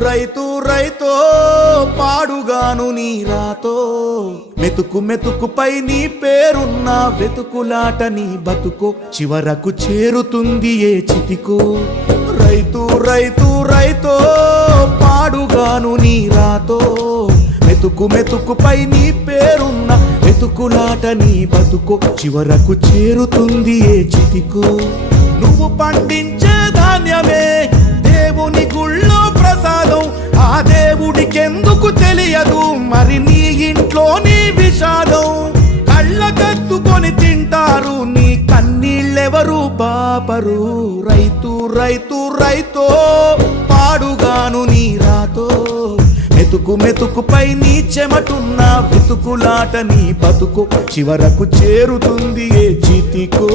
రైతు రైతో పాడుగాను నీ రాతో మెతుకు మెతుకుపై నీ పేరున్న వెతుకులాట నీ బతుకో చివరకు చేరుతుంది ఏ చితికో రైతు రైతు రైతో పాడుగాను నీ రాతో మెతుకు మెతుకుపై నీ పేరున్న వెతుకులాట నీ బతుకో చివరకు చేరుతుంది ఏ చితికో నువ్వు పండించే ధాన్యమే దేవుని గుళ్ళో ప్రసాదం ఆ దేవుడికెందుకు తెలియదు మరి నీ ఇంట్లో నీ విషాదం కళ్ళకత్తుకొని తింటారు నీ కన్నీళ్ళెవరు పాపరు రైతు రైతు రైతో పాడుగాను నీ రాతో మెతుకు మెతుకుపై నీ చెమటున్న వెతుకులాట నీ బతుకు చివరకు చేరుతుంది ఏ చితికో